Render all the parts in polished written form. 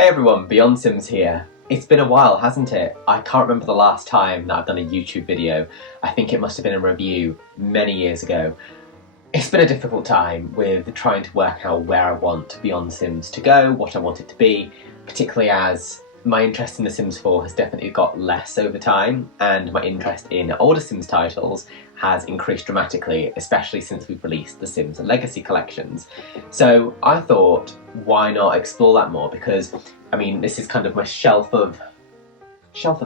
Hey everyone, BeyondSims here. It's been a while, hasn't it? I can't remember the last time that I've done a YouTube video. I think it must have been a review many years ago. It's been a difficult time with trying to work out where I want BeyondSims to go, what I want it to be, particularly as my interest in The Sims 4 has definitely got less over time, and my interest in older Sims titles has increased dramatically, especially since we've released the Sims Legacy collections. So I thought, why not explore that more? Because, I mean, this is kind of my shelf of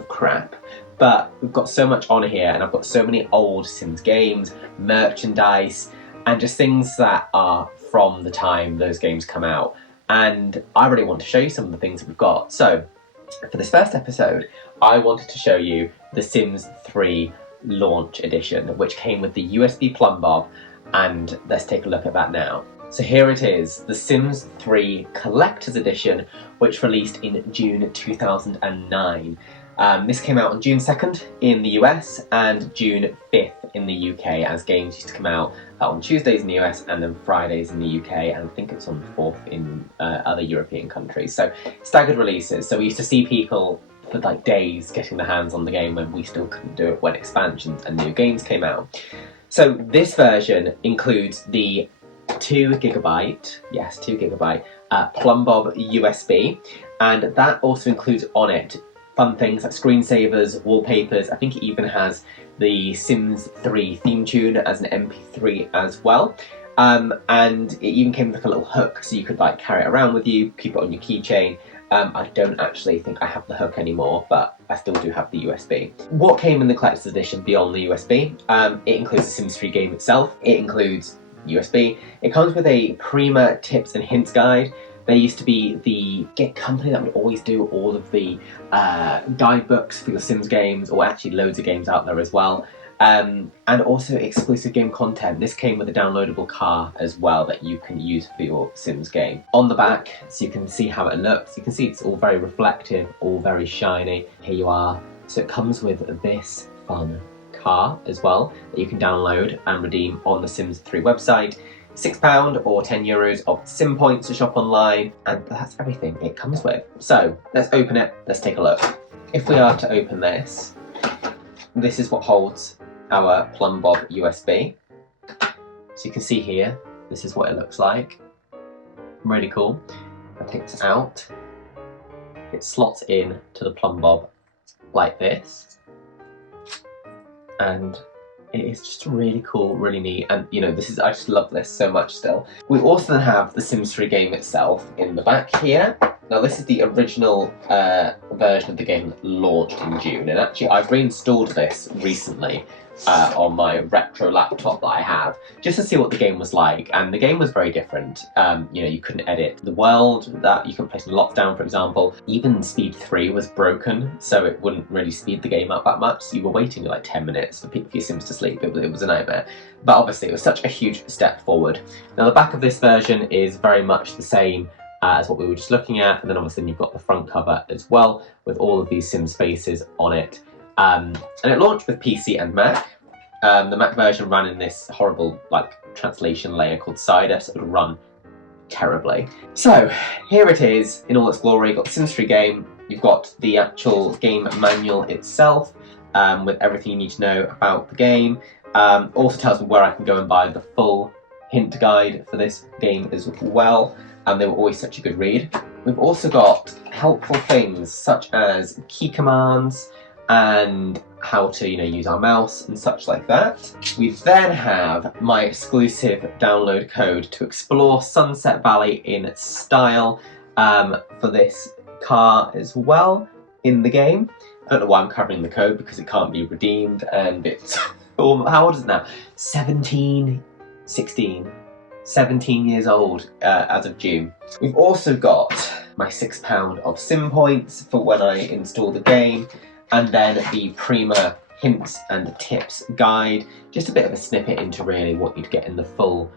crap, but we've got so much on here, and I've got so many old Sims games, merchandise, and just things that are from the time those games come out. And I really want to show you some of the things that we've got. So, for this first episode, I wanted to show you the Sims 3 Launch Edition, which came with the USB Plumbob, and let's take a look at that now. So here it is, the Sims 3 Collector's Edition, which released in June 2009. This came out on June 2nd in the US and June 5th in the UK, as games used to come out on Tuesdays in the US and then Fridays in the UK, and I think it's on the 4th in other European countries. So staggered releases. So we used to see people for like days getting their hands on the game when we still couldn't do it when expansions and new games came out. So this version includes the 2GB, yes, 2GB Plumbob USB, and that also includes on it fun things like screensavers, wallpapers. I think it even has the Sims 3 theme tune as an MP3 as well. And it even came with like a little hook, so you could like carry it around with you, keep it on your keychain. I don't actually think I have the hook anymore, but I still do have the USB. What came in the Collector's Edition beyond the USB? It includes the Sims 3 game itself. It includes USB. It comes with a Prima tips and hints guide. There used to be the company that would always do all of the guidebooks for your Sims games, or actually loads of games out there as well. And also exclusive game content. This came with a downloadable car as well that you can use for your Sims game. On the back, so you can see how it looks. You can see it's all very reflective, all very shiny. Here you are. So it comes with this fun car as well that you can download and redeem on the Sims 3 website. £6 or €10 of Sim points to shop online, and that's everything it comes with. So let's open it, let's take a look. If we are to open this, this is what holds our Plumbob USB. So you can see here, this is what it looks like. Really cool. I take this out, it slots in to the Plumbob like this, and it is just really cool, really neat, and you know, I just love this so much still. We also then have the Sims 3 game itself in the back here. Now this is the original version of the game that launched in June, and actually I've reinstalled this recently on my retro laptop that I have, just to see what the game was like, and the game was very different. You know, you couldn't edit the world, that you couldn't place in lockdown, for example. Even speed 3 was broken, so it wouldn't really speed the game up that much, so you were waiting like 10 minutes for your Sims to sleep. It was a nightmare. But obviously it was such a huge step forward. Now the back of this version is very much the same as what we were just looking at, and then obviously you've got the front cover as well with all of these Sims faces on it. And it launched with PC and Mac. The Mac version ran in this horrible like translation layer called Cider, so it would run terribly. So here it is in all its glory. You've got the Sims 3 game, you've got the actual game manual itself with everything you need to know about the game. Also tells me where I can go and buy the full hint guide for this game as well, and they were always such a good read. We've also got helpful things such as key commands and how to, you know, use our mouse and such like that. We then have my exclusive download code to explore Sunset Valley in style for this car as well in the game. I don't know why I'm covering the code, because it can't be redeemed, and it's how old is it now? 17 years old as of June. We've also got my £6 of Sim points for when I install the game, and then the Prima hints and tips guide, just a bit of a snippet into really what you'd get in the full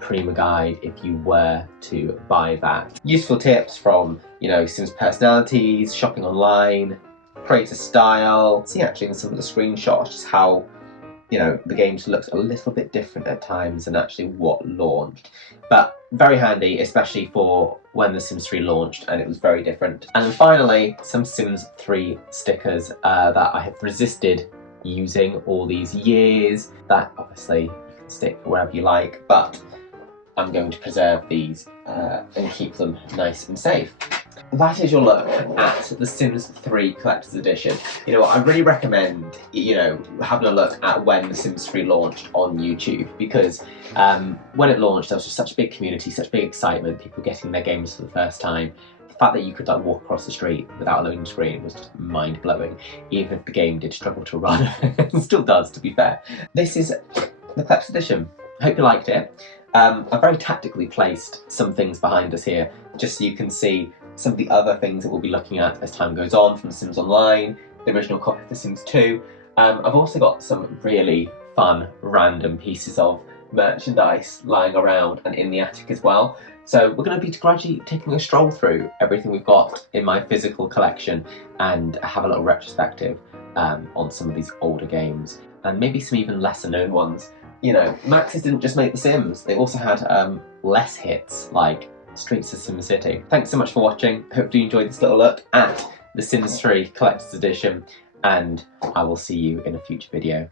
Prima guide if you were to buy that. Useful tips from, you know, Sims personalities, shopping online, creator style. See actually in some of the screenshots just how you know, the game just looks a little bit different at times than actually what launched. But very handy, especially for when The Sims 3 launched and it was very different. And then finally, some Sims 3 stickers that I have resisted using all these years, that obviously you can stick wherever you like, but I'm going to preserve these and keep them nice and safe. That is your look at The Sims 3 Collector's Edition. You know what, I really recommend, you know, having a look at when The Sims 3 launched on YouTube, because when it launched there was just such a big community, such big excitement, people getting their games for the first time. The fact that you could like walk across the street without a loading screen was just mind-blowing, even if the game did struggle to run. It still does, to be fair. This is the Collector's Edition. I hope you liked it. I've very tactically placed some things behind us here, just so you can see some of the other things that we'll be looking at as time goes on, from The Sims Online, the original copy of The Sims 2. I've also got some really fun random pieces of merchandise lying around and in the attic as well. So we're going to be gradually taking a stroll through everything we've got in my physical collection and have a little retrospective on some of these older games, and maybe some even lesser known ones. You know, Maxis didn't just make The Sims, they also had less hits like Streets of SimCity. Thanks so much for watching. Hope you enjoyed this little look at The Sims 3 Collector's Edition, and I will see you in a future video.